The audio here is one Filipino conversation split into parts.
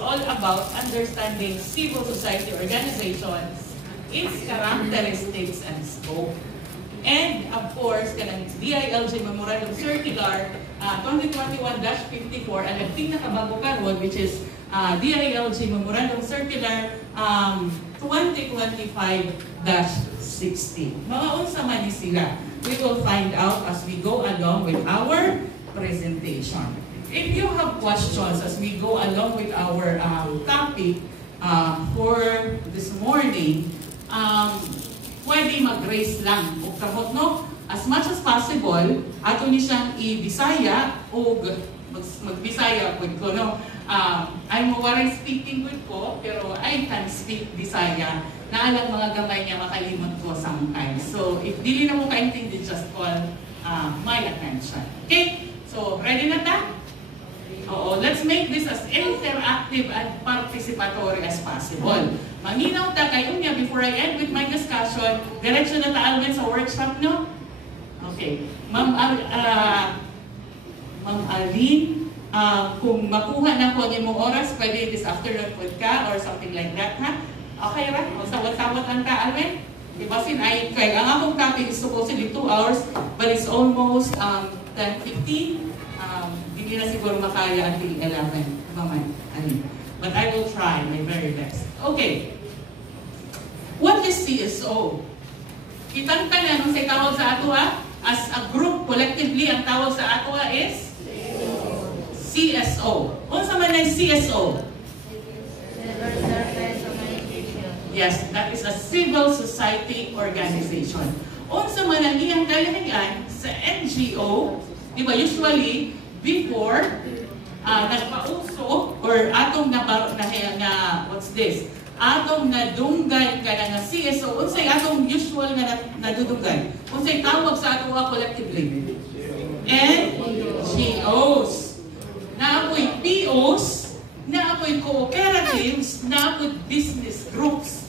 all about understanding civil society organizations, its characteristics and scope. And of course, kanang DILG Memorandum Circular 2021-54 ang pinakabago karon, which is DILG Memorandum Circular 2025-60. Mga unsa man ni sila, we will find out as we go along with our presentation. If you have questions as we go along with our topic for this morning, pwede mag-raise lang o kamot, no? As much as possible, ato ni siyang i-Bisaya o mag-Bisaya po ko, no? I'm already speaking with ko, pero I can speak Bisaya. Naalang mga gamay niya makalimot ko sometimes. So, if dili na mo kaintindi, just call my attention. Okay? So, ready na ta? Oo, let's make this as interactive and participatory as possible. Manginaw ta kayo niya before I end with my discussion. Diretso na ta almen sa workshop, no? Okay. Ma'am Aline, kung makuha na po ni mo oras, pwede this afternoon po ka or something like that, ha? Okay ra? O sawat-sawat lang ta, almen? Ibasin ay, kaya ang akong topic is supposedly 2 hours, but it's almost 10:15. Hindi na siguro makaya until 11. But I will try my very best. Okay. What is CSO? Kitang tanan sa tawag sa ato as a group, collectively, ang tawag sa ato is CSO. Unsa man ay CSO? Yes, that is a civil society organization. Unsa man ang iyang kalahigan sa NGO, di ba usually before nagpauso or atong what's this? Atong nadunggay ka na CSO, unsay atong usual nga nadudunggay? Unsay tawag sa ato collectively? NGOs. Naapoy POs, naapoy cooperatives, naapoy business groups.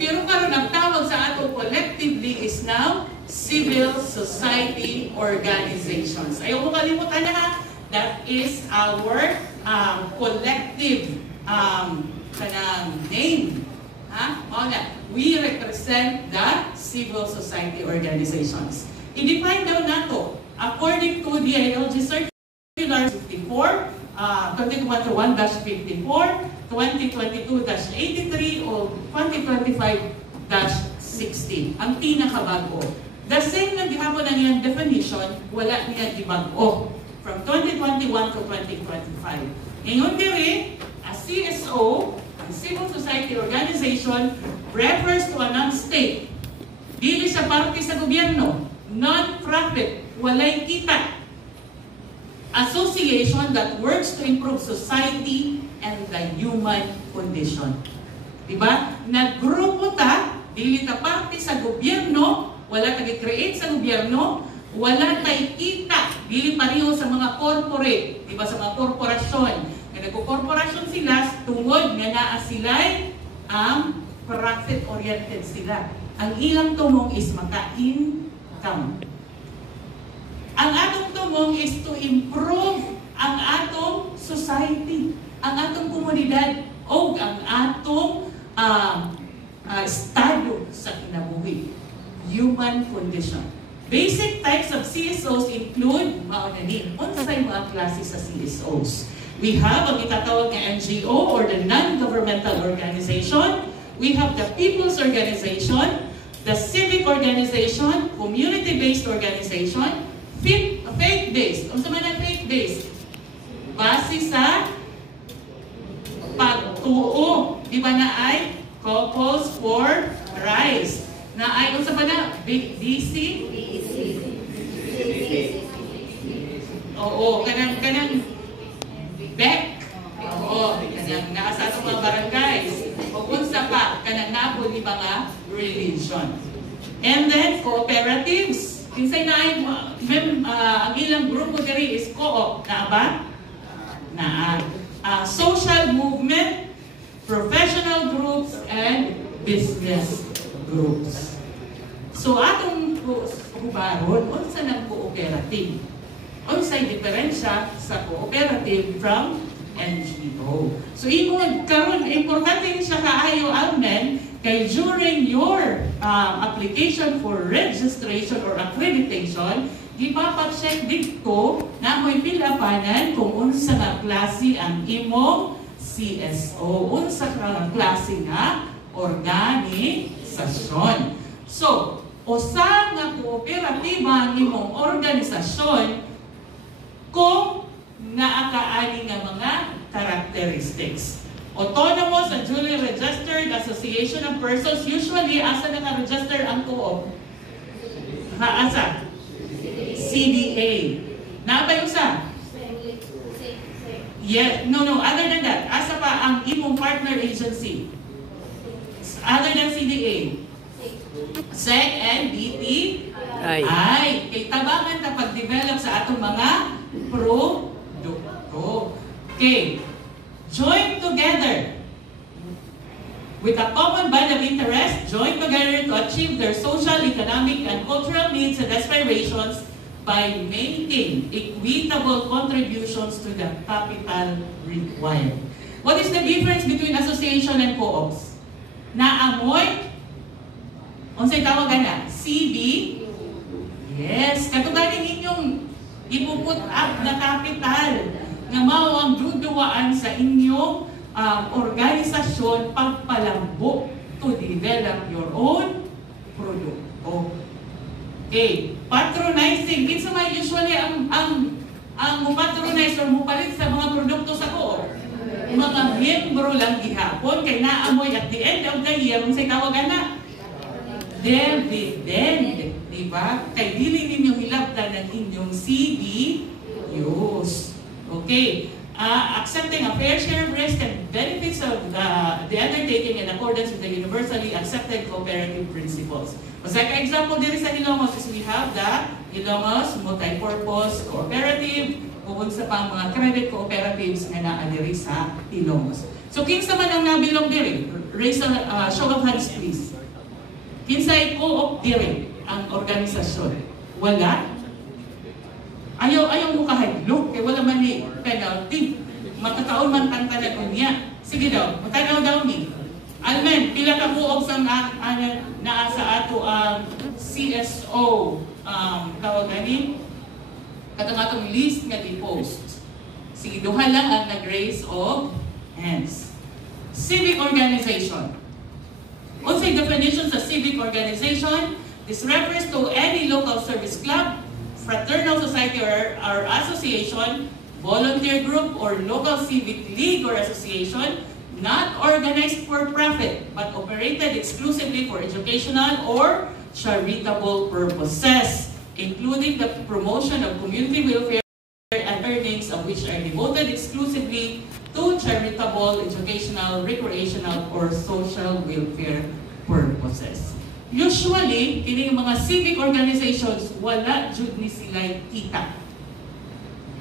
Pero karon ang tawag sa ato collectively is now civil society organizations. Ayaw mo kalimutan na ha. That is our collective name. We represent the civil society organizations. I-define daw nato according to the DILG Circular 54, 2021-54, 2022-83, o 2025-60. Ang pinakabago. The same na gihapon na niyang definition, wala niya gibago. From 2021 to 2025. Ngayon diri, a CSO, a civil society organization, refers to a non-state. Dili siya parte sa gobyerno, non-profit, walay kita. Association that works to improve society and the human condition. Diba? Naggrupo ta, dili ta parte sa gobyerno, wala tagi-create sa gobyerno, wala tay kita, dili pareho sa mga corporate, diba, sa mga korporasyon. Kaya nagko-korporasyon sila, tungod nga naa sila'y profit-oriented sila. Ang ilang tumong is maka-income. Ang atong tumong is to improve ang atong society, ang atong komunidad, o ang atong estado sa kinabuhi. Human condition. Basic types of CSOs include, unsay mga klase sa CSOs. We have ang itatawag na NGO or the non-governmental organization. We have the people's organization, the civic organization, community-based organization, faith-based. Unsa man ang faith-based? Base sa pagtuo. Di ba na ay Couples for Christ? Na ay unsa ba na? DC? Oo, kanang BEC. Oo, kanang nasa sa mga barangays. O unsa pa, kanang nabol ni mga religion. And then, cooperatives. Kinsay na ay, ang ilang grupo diri is co-op. Na ba? Na. Social movement, professional groups, and business groups. So, atong hubaron, unsa ng cooperative? Unsay diferensya sa cooperative from NGO. So ingon karon importante siya kaayo Almen kay during your application for registration or accreditation, gipapacheck dito na mo'y pilapanan kung unsa nga klase ang imong CSO, unsa ka klase nga organisasyon. So, usa nga kooperatiba ang imong organisasyon kung naakaani nga mga characteristics. Autonomous and duly registered association of persons. Usually, asa naka-register ang co-op? Asa? CDA. Nabay usa? Yeah, no. Other than that, asa pa ang imong partner agency? Other than CDA? SEC and DTI. Kay tabangan na pag-develop sa atong mga produkto. Okay. Join together with a common bond of interest, join together to achieve their social, economic, and cultural needs and aspirations by making equitable contributions to the capital required. What is the difference between association and co-ops? Naamoy, unsay tawagan na? CB? Yes, katuganin inyong ipuput up na capital nga mao ang duduwaan sa inyong organisasyon pagpalambo to develop your own produkto. Okay, patronizing. Kinsa may usually ang patronize or mupalit sa mga produkto sa co-op? Mga miyembro lang gihapon kay naamoy at the end of the year unsay tawagan na? Dividend, di ba? Kay dili ninyo hilabtan ang inyong CDUs. Okay. Accepting a fair share of risk and benefits of the undertaking in accordance with the universally accepted cooperative principles. Sa example diri sa Ilongos is we have the Ilongos Multi-Purpose Cooperative kung sa pang mga credit cooperatives nga naa diri sa Ilongos. So kinsa man ang nabilong diri? Raise a show of hands please. Kinsay co-op diri ang organisasyon? Wala? Ayaw mo kahadlok, kaya wala man ni penalty. Matataon man tantanan niya. Sige daw, matanaw daw ni. Almen, pila ka co-op sa naa sa ato ang CSO tawag ni? Katong atong list nga di-post. Sige, duha lang ang nag-raise of hands. Civic organization. Unsay definition sa civic organization? This refers to any local service club, fraternal society or association, volunteer group or local civic league or association, not organized for profit, but operated exclusively for educational or charitable purposes, including the promotion of community welfare and earnings of which are devoted exclusively to charitable, educational, recreational, or social welfare purposes. Usually, kining mga civic organizations, wala jud ni sila kita.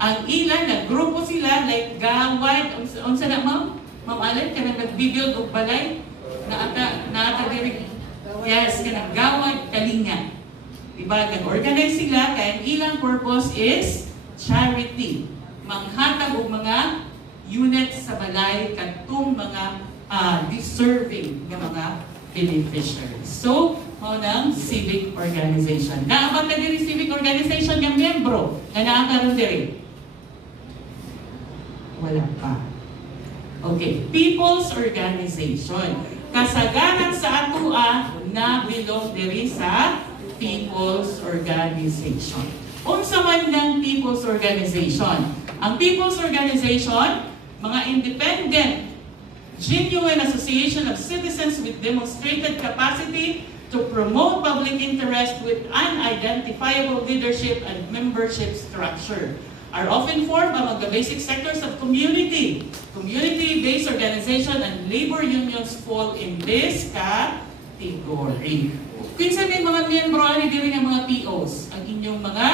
Ang ilan, nagrupo sila, like gawad, unsa na ma'am? Ma'am Allen, kanang nag-build og balay, naaka-direct. Yes, kanang gawad, kalinga. Diba, nag-organize sila, kaya ang ilang purpose is charity. Manghatag og mga units sa balay, katong mga deserving na mga beneficiaries. So, ng civic organization. Naabang na diri civic organization yung membro na naakaroon diri? Wala pa. Okay, people's organization. Kasagaran sa atua na bilong diri sa people's organization. Unsa man ng people's organization? Ang people's organization, mga independent genuine association of citizens with demonstrated capacity to promote public interest with unidentifiable leadership and membership structure are often formed among the basic sectors of community. Community-based organization and labor unions fall in this category. Kinsa may mga miyembro ani diri ng mga POs, ang inyong mga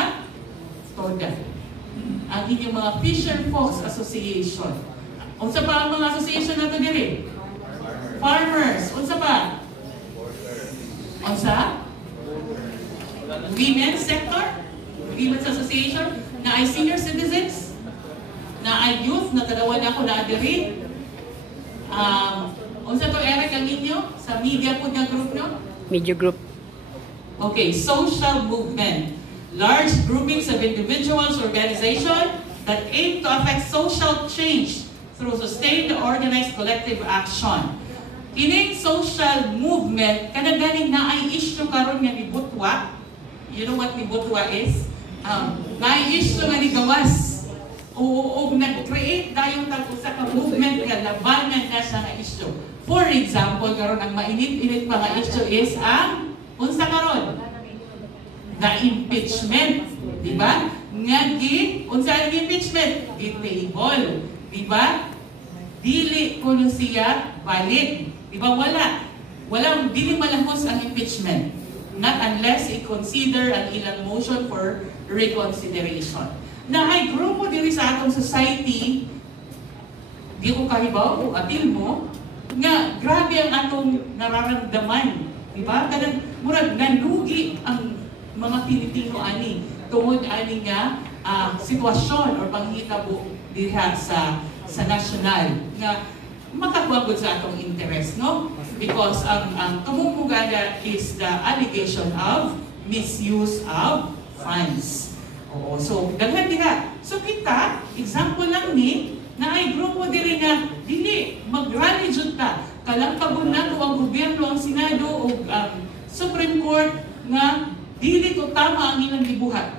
TODA, ang inyong mga Fisher Folks Association. Unsa pa ang mga association nato diri? Farmers. Unsa pa? Unsa? Women's sector? Women's association? Na ay senior citizens? na ay youth na kadawan ako na adiri. Unsa to Eric ang inyo sa media po nga group no? Media group. Okay, social movement. Large groupings of individuals, organizations that aim to affect social change through sustained organized collective action. Kining social movement, kanagaling na ay issue karon nga ni Butwa. You know what ni Butwa is? Na ay issue nga ni Gawas. O nag-create tayong tag-usa ka movement nga labanan na siya nga issue. For example, karon ang mainit-init pa nga issue is ang unsa karon? The impeachment, di ba? Unsa ang impeachment? Di-table, di ba? Dili kuno siya valid. Di ba walang dili malahos ang impeachment. Not unless i-consider ang ilang motion for reconsideration. Na ay grupo diri sa atong society, di ko kahibaw o apil mo, nga grabe ang atong nararamdaman. Di ba? Kanang murag nalugi ang mga Pilipino ani tungod ani nga sitwasyon or panghitabo diha sa nasyonal nga makakuha sa atong interest, no? Because ang tumumugada is the allegation of misuse of funds. Oo, so daghan diha. So kita, example lang ni na ay grupo diri nga dili mag-rally jud ta kalampagon nato ang gobyerno, ang Senado o Supreme Court nga dili to tama ang ilang gibuhat.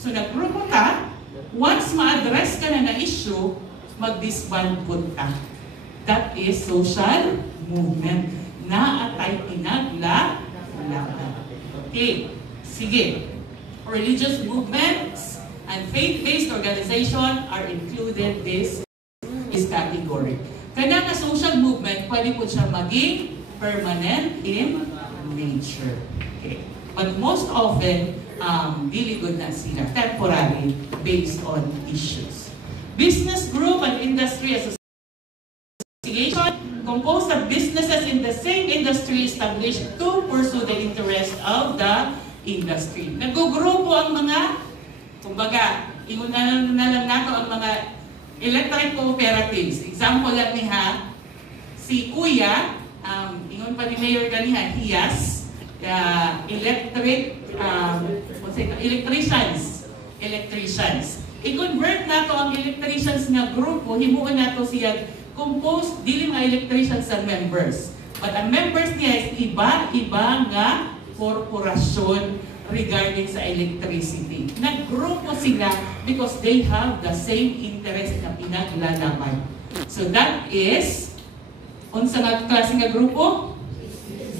So naggrupo ta, once ma-address ka na issue, mag-disband pud ta. That is social movement na atay pinaglaban. Okay, sige. Religious movements and faith-based organization are included this category. Kaya nga social movement, pwede po siya maging permanent in nature. Okay. But most often, dili good na sila, temporary, based on issues. Business group and industry association composed of businesses in the same industry established to pursue the interest of the industry. Nagugrupo ang mga, kumbaga, iunanan na lang nato ang mga electric cooperatives. Example lang niya, si Kuya, ingon pa ni Mayor ganiha, HIAS, electricians. I-convert nato ang electricians nga grupo, himuon nato siya composed, dili mga electricians sa members. But ang members niya is iba-iba nga korporasyon regarding sa electricity. Naggrupo sila because they have the same interest na pinaglalaban. So that is, unsa nga klase nga grupo?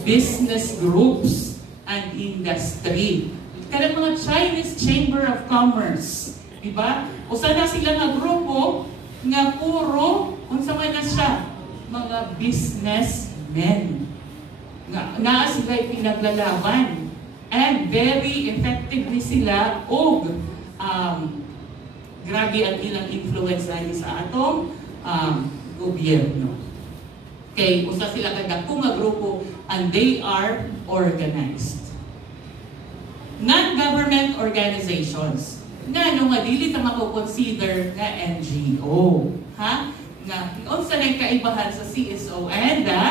Business groups and industry. Kada mga Chinese Chamber of Commerce, di ba? Usa na sila nga grupo nga puro unsa man na siya, mga businessmen. Nga sila pinaglalaban. And very effectively sila og grabe ang ilang influence sa atong gobyerno. Okay, usa sila kagakong nga grupo and they are organized. Non-government organizations. Nga nga dili ta mako-consider nga NGO, ha? Nga unsa na kaibahan sa CSO and the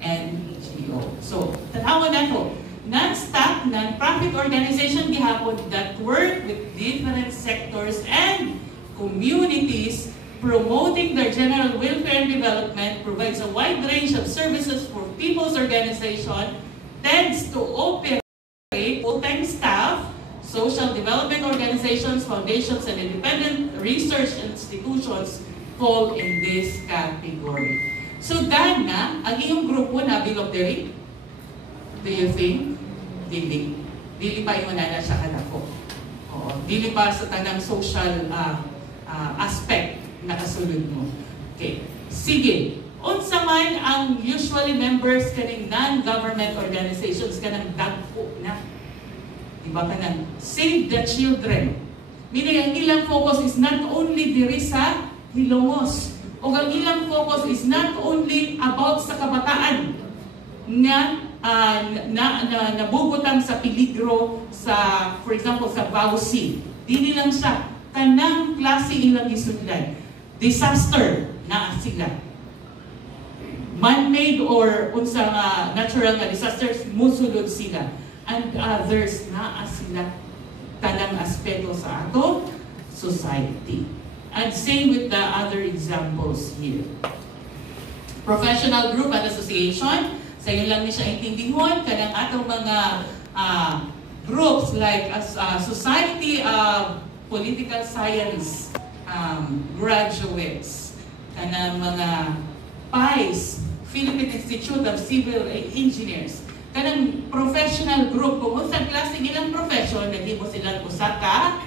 NGO. So, tanawan nato, non-stock, non-profit organization gihapon that work with different sectors and communities promoting their general welfare and development, provides a wide range of services for people's organization, tends to operate full-time staff, social development organizations, foundations, and independent research institutions fall in this category. So, dahil na, ang iyong grupo na belong diri, do you think? Dili. Dili pa yung na siya kanako. Dili pa sa tanang social aspect na kasulod mo. Okay. Sige. Unsa man ang usually members kaning non-government organizations kanang dagko na. Diba kanang Save the Children. Meaning ang ilang focus is not only diri sa Hilongos. O ang ilang focus is not only about sa kabataan na nabubutang sa peligro sa, for example, sa Bausi. Dili lang siya, kanang klase ilang isudlan. disaster na sila. Man-made or unsa nga natural nga disasters, musulod sila. And others na sila tanang aspeto sa ato society. And same with the other examples here. Professional group and association, sa yun lang ni siya intindihon, kanang atong mga groups like society of political science graduates, kanang mga PICE, Philippine Institute of Civil Engineers, kanang professional group, kung sa klase ilang profession, naghibo silang usa ka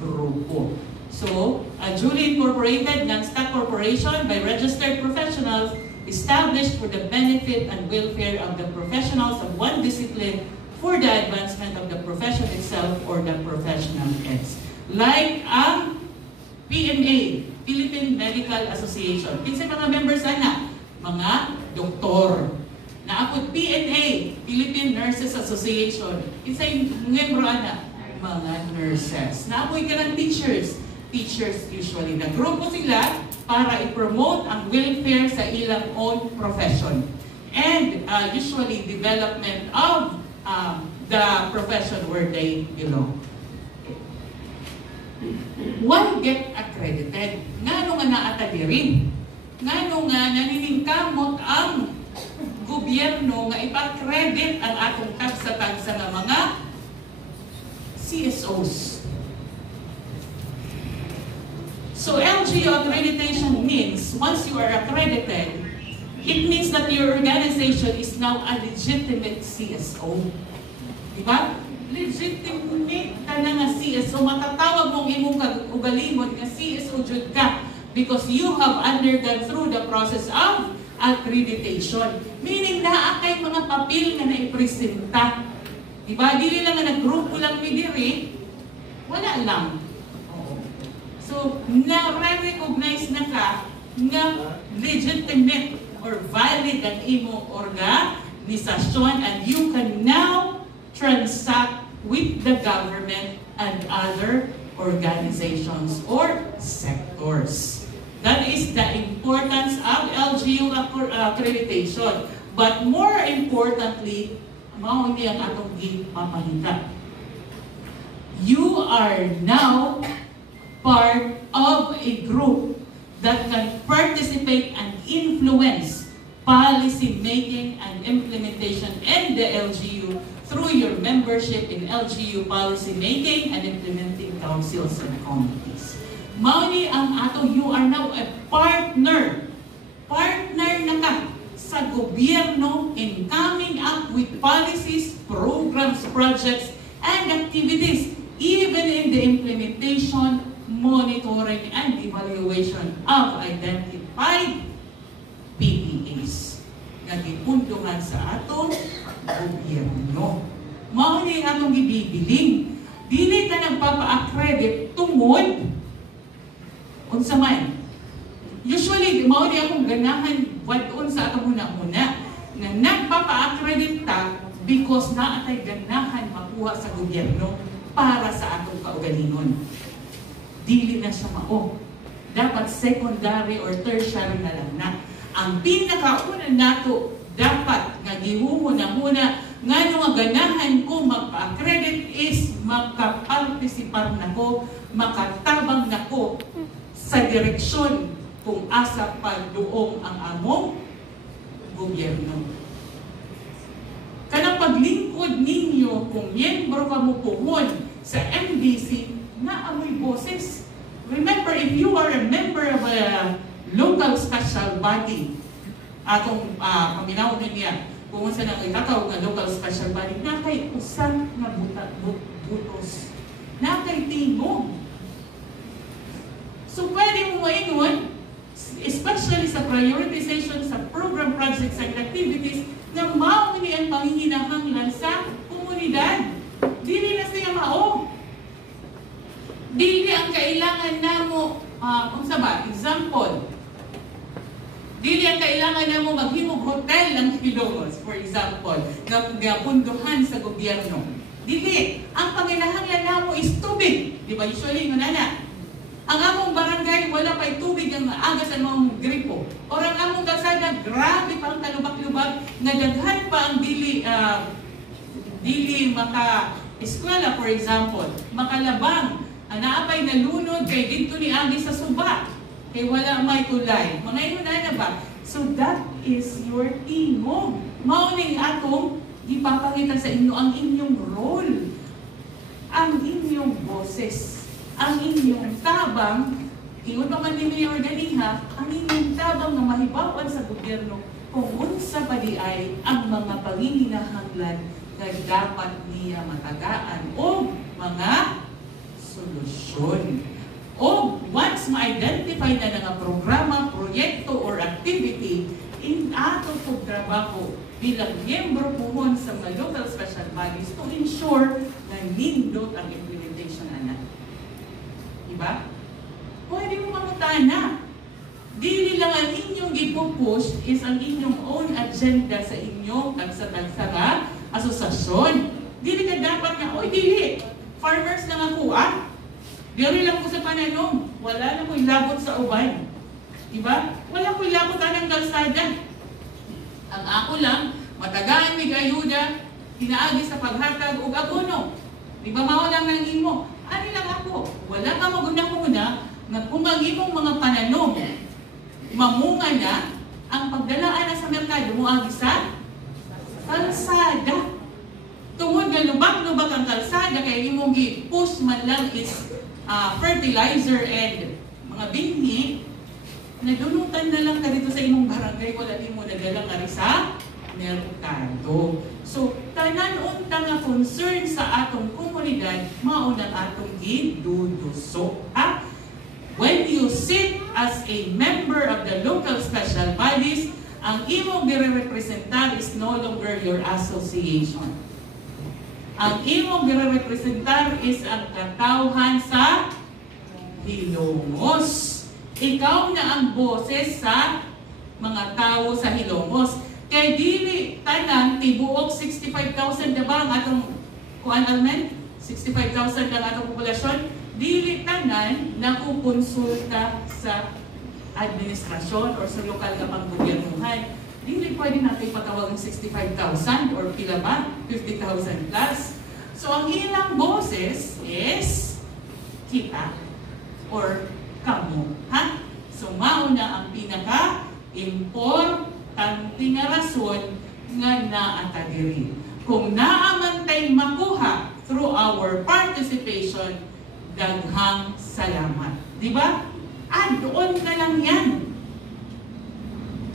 grupo. So, a duly incorporated non-stock corporation by registered professionals established for the benefit and welfare of the professionals of one discipline for the advancement of the profession itself or the professional heads. Like ang PMA, Philippine Medical Association. Kinsa mga members ana? Mga doktor. Naapod PNA, Philippine Nurses Association. Kinsa yung membro ana? Mga nurses. Naapoy ka ng teachers. Teachers usually. Nagrupo sila para i-promote ang welfare sa ilang own profession. And usually development of the profession where they belong. One get accredited. Ngano nga naata diri? Ngano nga naniningkamot ang gobyerno nga ipa-credit ang atong tagsa-tagsa nga mga CSOs. So LGU accreditation means once you are accredited, it means that your organization is now a legitimate CSO. Diba? Legitimate ka na nga CSO. Matatawag mong imong ugalimon nga CSO jud ka because you have undergone through the process of accreditation. Meaning naa kay mga papel nga naipresenta. Diba? Dili lang nga nag-group lang mi diri. Wala lang. So, na-recognize na ka nga legitimate or valid ang imong organisasyon and you can now transact with the government and other organizations or sectors. That is the importance of LGU accreditation. But more importantly, mao ni ang atong gipapahita. You are now part of a group that can participate and influence policy making and implementation in the LGU through your membership in LGU policy making and implementing councils and committees. Mauni ang ato, you are now a partner. Partner na ka sa gobyerno in coming up with policies, programs, projects, and activities, even in the implementation, monitoring, and evaluation of identified PPAs na gipuntungan sa atong gobyerno. Mao ni atong gibibiling. Dili ka nagpapa-accredit tungod unsa man. Usually, mao ni akong ganahan wadon sa atong una-una na nagpapa-accredit ta because naatay ganahan makuha sa gobyerno para sa atong kaugalingon. Dili na siya mao. Dapat secondary or tertiary na lang na. Ang pinakauna nato dapat nga gihuhuna-huna nga nga ganahan ko magpa-accredit is makapartisipar na ko, makatabang na ko sa direksyon kung asa pagduong ang among gobyerno. Kanang paglingkod ninyo kung miyembro ka mo puhon sa MDC, naamoy boses. Remember, if you are a member of a local special body, atong paminaw na niya, kung saan ang itatawag na local special body, na kay usang na butos, na kay tingog. So pwede mo maingon, especially sa prioritization sa program projects and activities, na mauni ang panghihinahanglan sa komunidad. Dili na siya mao. Dili ang kailangan namo, unsa ba? Example, dili ang kailangan namo maghimog hotel ng Pilongos, for example, nga punduhan sa gobyerno. Dili. Ang panghinahanglan namo is tubig. Di ba? Usually, manana. Ang among barangay barangay, wala pa'y tubig ang agas ang mga gripo. O ang among kalsada, grabe pa ang kalubak-lubak, na daghan pa ang dili maka-eskwela, for example, makalabang, naapay nalunod kay dito ni Agi sa suba, kay wala may tulay. Mga inuna na ba? So that is your tingog. Mauning atong ipapakita sa inyo ang inyong role, ang inyong boses, ang inyong tabang, ingon pa man din yung organiha, ang inyong tabang na mahibawan sa gobyerno kung unsa pa di ay ang mga panginginahanglan na dapat niya matagaan o mga solusyon. O once ma-identify na nga programa, proyekto, or activity, in ato po trabaho bilang miyembro puhon sa mga local special bodies to ensure na nindot ang implementation anak. Diba? Pwede mo mamutana. Dili lang ang inyong ipupush is ang inyong own agenda sa inyong tagsa-tagsa nga asosasyon. Dili ka dapat nga, oy dili, farmers lang ako dili lang ko sa pananom. Wala na ko'y labot sa uban. Diba? Wala ko'y labot ng kalsada. Ang ako lang, matagaan mig ayuda, hinaagi sa paghatag o abono. Diba mao lang ng imo? Ano lang ako? Wala ka maguna-una na kung ang imong mga pananom, mamunga na, ang pagdalaan na sa merkado mo agi sa kalsada. Tungod nga lubak-lubak ang kalsada, kaya imong i-push man lang is fertilizer and mga binhi, nadunutan na lang ka dito sa imong barangay, wala din mo nadalang nga sa merkado. So, tanan-unta nga concern sa atong komunidad, maunang atong giduduso. When you sit as a member of the local special bodies, ang imong bire-representar is no longer your association. Ang imong bire-representar is ang katawhan sa Hilongos. Ikaw na ang boses sa mga tao sa Hilongos. Kay dili tanan tibuok 65,000 na ba ang atong kuan almen? 65,000 ang atong populasyon. Dili tanan nakukonsulta sa administrasyon or sa lokal na panggobyernuhan. Dili pwede natin patawag ng 65,000 or pila ba? 50,000 plus. So ang ilang boses is kita or kamo. So mauna ang pinaka-importante nga rason nga naata diri. Kung naamantay makuha through our participation, daghang salamat. Di ba? Doon na lang yan.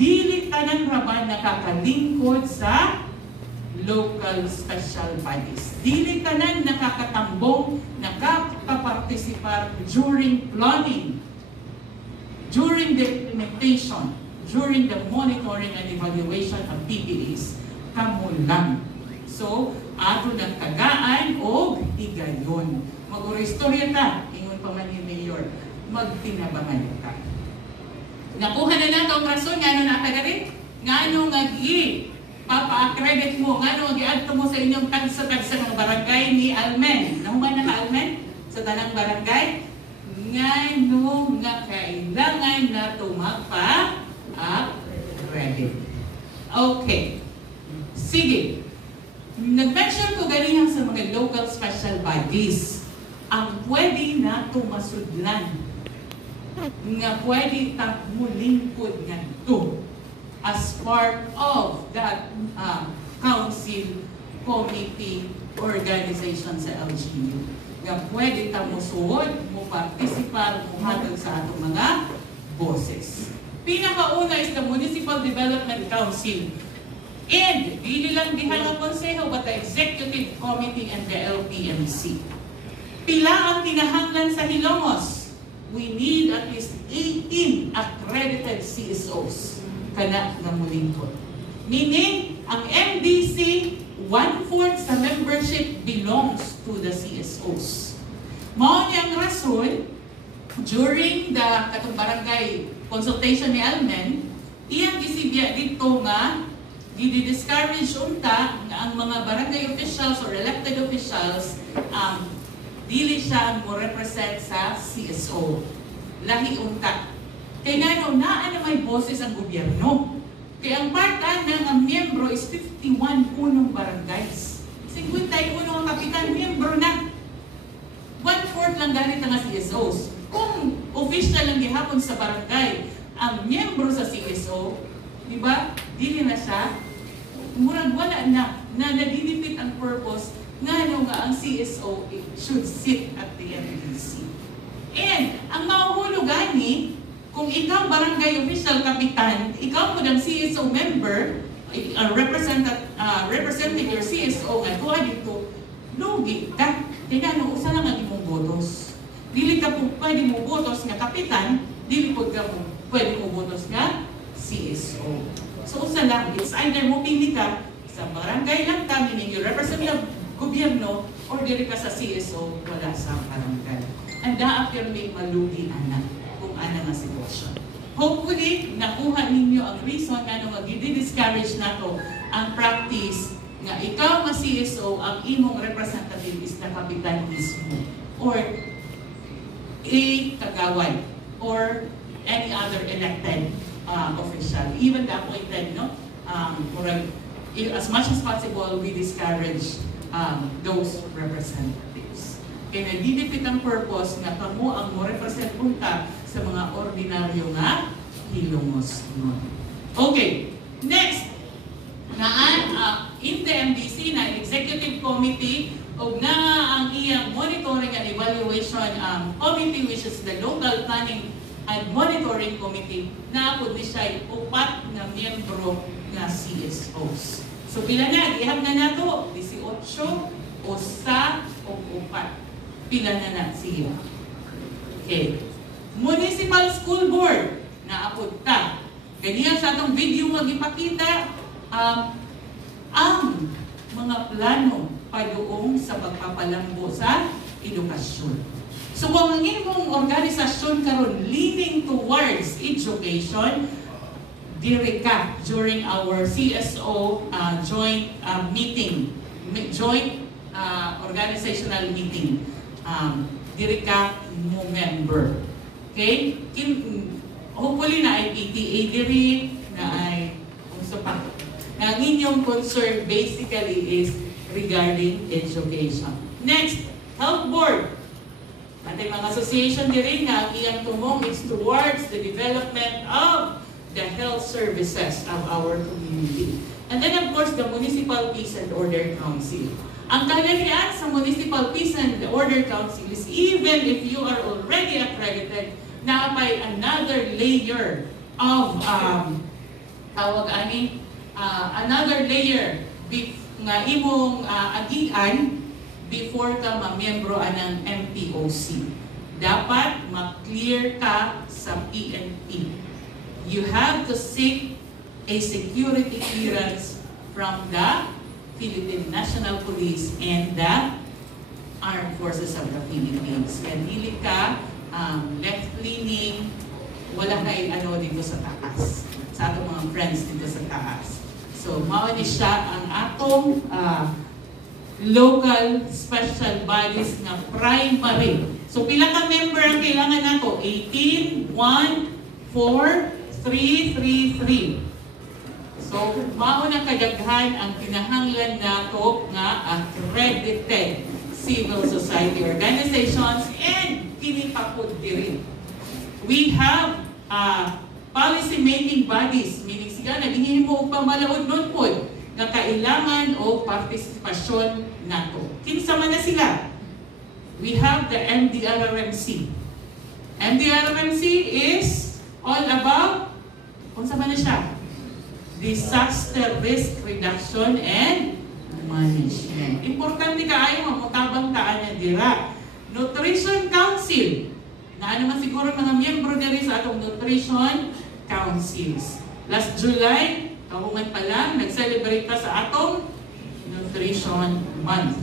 Dili tanan raban nakakalingkod sa local special bodies. Dili tanan nakakatambong, nakakapartisipar during planning, during the implementation, during the monitoring and evaluation of PPAs. Kamo lang. So, ato ng tagaan o higayon. Mag-uristorya ta, ingon pa man ni Mayor, magtinabangan ka. Nakuha na lang kung rason, nga na rin? Nga nga papa-accredit mo, nga gi-adto mo sa inyong tagsa-tagsa ng barangay ni Almen. Nahuman na ka Almen? Sa tanang barangay? Nga kailangan na tumagpa-accredit. Okay. Sige. Nag-mention ko ganyan sa mga local special bodies. Ang pwede na tumasudlan, nga pwede mulingkod nga ito as part of that council, committee, organization sa LGU. Nga pwede musuod, participar, hatag sa atong mga boses. Pinakauna is the Municipal Development Council. And, dili lang diha nga konseho, but the Executive Committee and the LPMC. Pila ang kinahanglan sa Hilongos? We need at least 18 accredited CSOs kana nga mulingkod. Meaning, ang MDC, 1/4 sa membership belongs to the CSOs. Mao niyang rason, during the katong barangay consultation ni Almen, iyang gisibya dito nga di-discourage unta nga ang mga barangay officials or elected officials dili siya mo represent sa CSO. lahi unta. Kaya nga naan na may boses ang gobyerno. Kaya ang part-an ng miyembro is 51 punong barangays. 51 ang kapitan, miyembro na. 1/4 lang galit ang CSOs. Kung official lang gihapon sa barangay, ang miyembro sa CSO, di ba, dili na siya, murag wala na nadidipit ang purpose nga ang CSO should sit at the MPC. And ang mauhulog gani, kung ikaw barangay official kapitan, ikaw mo ng CSO member, representing your CSO nga tuwa dito, lugi ka. Tingnan, usa lang ang imong botos. Dili ka po pwede mo botos nga kapitan, dili po ka po pwede mo botos nga CSO. So usa lang, it's either mo pili ka sa barangay lang ka, meaning you represent the gobyerno, or dili ka sa CSO, wala sa barangay. And na-appear may malugi anak kung ana nga sitwasyon. Hopefully, nakuha ninyo ang reason nga nung mag-discourage na to ang practice nga ikaw nga CSO, ang imong representative is na kapitan mismo, or a kagawad, or any other elected official, even the appointed, no? As much as possible, we discourage those representatives. Kaya nagdidipit ang purpose nga kamo ang mo represent punta sa mga ordinaryo nga hilongos nun. Okay, next, in the MDC na Executive Committee o na ang iyang Monitoring and Evaluation Committee, which is the Local Planning and Monitoring Committee, na po ni siya upat na miyembro na CSOs. So pila na, ihap na nato, 18 o sa o upat. Pila na siya. Okay. Municipal School Board, naapod ta. Ganyan sa atong video mag-ipakita ang mga plano padoong sa pagpapalambo sa edukasyon. So kung ang imong organisasyon karon leaning towards education, dire ka during our CSO joint meeting, joint organizational meeting. Dire ka mo member. Okay? Hopefully na ay PTA diri, na ay unsa pa. Ang inyong concern basically is regarding education. Next, Health Board. At mga association diri nga ang iyang tumong is towards the development of the health services of our community. And then of course, the Municipal Peace and Order Council. Ang kalalian sa Municipal Peace and Order Council is even if you are already accredited, na by another layer of another layer nga imong agian before ka mamiyembro ng MPOC. Dapat ma-clear ka sa PNP. You have to seek a security clearance from the Philippine National Police and the Armed Forces of the Philippines. Kaya dili ka left-leaning, wala kay dito sa taas. Sa atong mga friends dito sa taas. So, mao ni siya ang atong local special bodies na primary. So, pila ka member ang kailangan nato? 18, 1, 4, 3, 3, 3. So, mao na kadaghan ang kinahanglan nato nga accredited civil society organizations and kini papud diri. We have policy making bodies, meaning sila naghihimo og pamalaod nun po nga kailangan o partisipasyon nato. Kinsa man na sila? We have the MDRRMC. MDRRMC is all about, kung sa man na siya? Disaster Risk Reduction and Management. Importante kaayo mamutabang taan na dira. Nutrition Council. Na naman siguro mga miyembro na rin sa atong Nutrition Councils. Last July, kahuman pa lang, nag-celebrate pa sa atong Nutrition Month.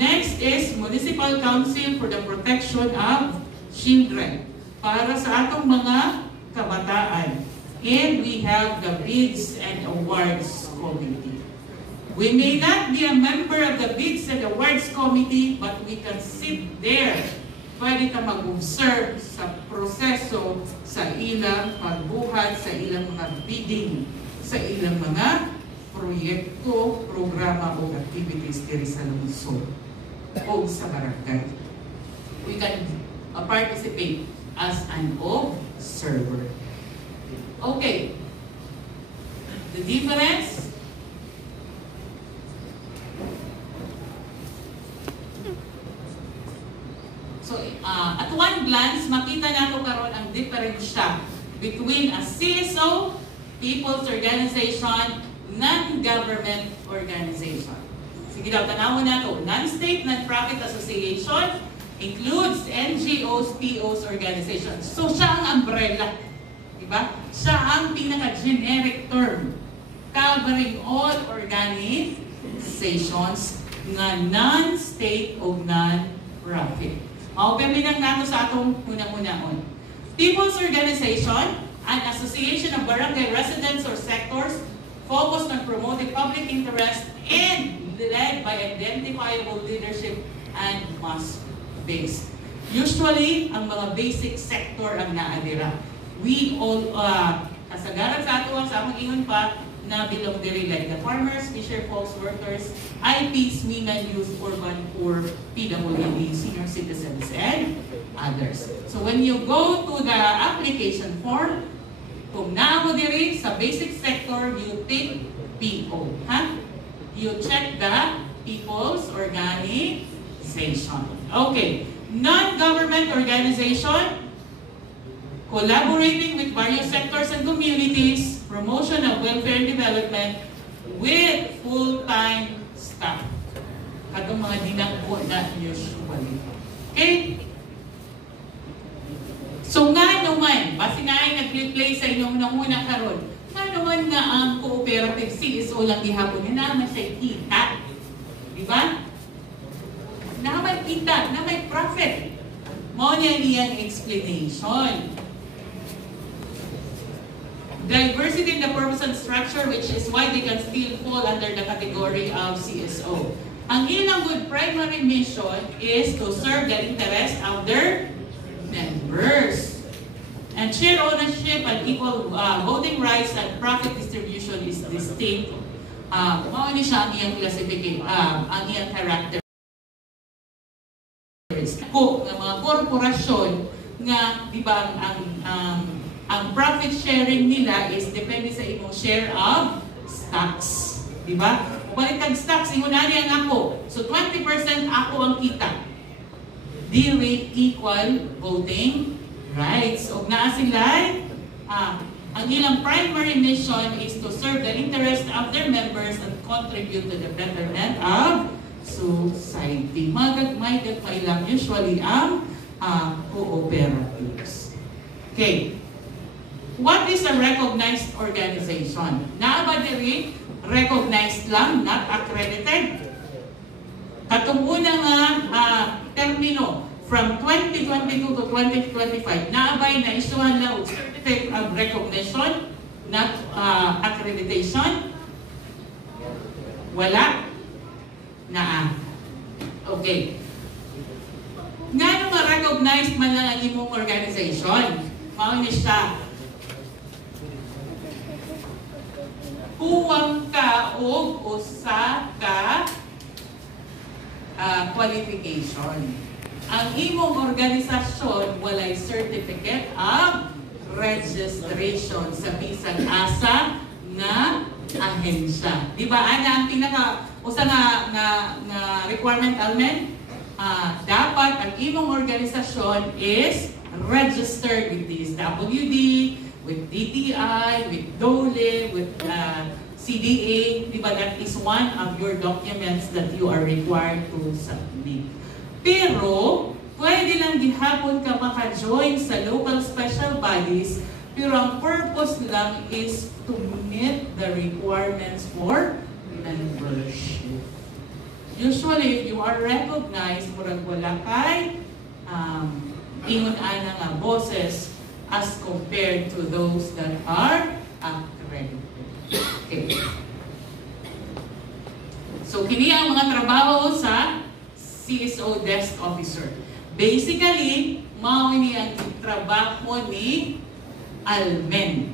Next is Municipal Council for the Protection of Children. Para sa atong mga kabataan. And we have the Bids and Awards Committee. We may not be a member of the Bids and Awards Committee, but we can sit there pwede ka mag-observe sa proseso sa ilang pagbuhat, sa ilang mga bidding, sa ilang mga proyekto, programa o activities diri sa lungsod o sa barangay. We can participate as an observer. Okay. The difference, so at one glance, makita nato karon ang diferensya between a CSO, people's organization, non-government organization. Sige daw, tanawin nato. Non-state, non-profit association includes NGOs, POs, organizations. So, siya ang umbrella. Diba? Siya ang pinaka-generic term covering all organizations nga non-state o non-profit. Maupiaminan nato sa atong una-unaon. People's organization, an association of barangay residents or sectors focused on promoting public interest and led by identifiable leadership and mass-based. Usually, ang mga basic sector ang naadira. We all, kasagaran sa ato, sa akong ingon pa, na belong diri like the farmers, fisher folks, workers, IPs, women, youth, urban, poor, PWD, senior citizens, and others. So when you go to the application form, kung naamo diri sa basic sector, you pick PO. You check the people's organization. Okay. Non-government organization, collaborating with various sectors and communities, promotion of welfare and development with full-time staff. Katong mga dinagpo na usually. Okay? So nga naman, basi nga ay nag-replay sa inyong namuna karon, nga naman nga ang cooperative CSO lang gihapon, na naman siya kita. Diba? Na may kita, na may profit. Mo niya niyang explanation. Diversity in the purpose and structure, which is why they can still fall under the category of CSO. Ang ilang good primary mission is to serve the interest of their members. And share ownership and equal voting rights and profit distribution is distinct. Mao ni siya ang iyang classification, ang iyang character. Ko ng mga korporasyon nga di ba ang profit sharing nila is depende sa imong share of stocks, di ba? Balitag stocks ingon ani ang ako. So 20% ako ang kita. D-rate equal voting rights. Og naa sila ang ilang primary mission is to serve the interest of their members and contribute to the betterment of society. Magagmay lang usually ang cooperatives. Okay. What is a recognized organization? Naa ba diri recognized lang, not accredited? Katong una nga termino from 2022 to 2025, naabay na isuhan na certificate of recognition, not accreditation? Wala? Naa. Okay. Nga nung ma-recognized man lang ang imong organization, mauni siya. Huwag ka o usa ka qualification. Ang imong organisasyon walay certificate of registration sa bisan asa na ahensya. Di ba? Ana ang pinaka usa na requirement element, dapat ang imong organisasyon is registered with DSWD, with DTI, with DOLE, with CDA. Di ba? That is one of your documents that you are required to submit. Pero, pwede lang gihapon ka maka-join sa local special bodies, pero ang purpose lang is to meet the requirements for membership. Usually, if you are recognized, murag wala kay ingon-ana nga bosses as compared to those that are accredited. Okay. So, kini ang mga trabaho sa CSO desk officer. Basically, mao ini ang trabaho ni Almen.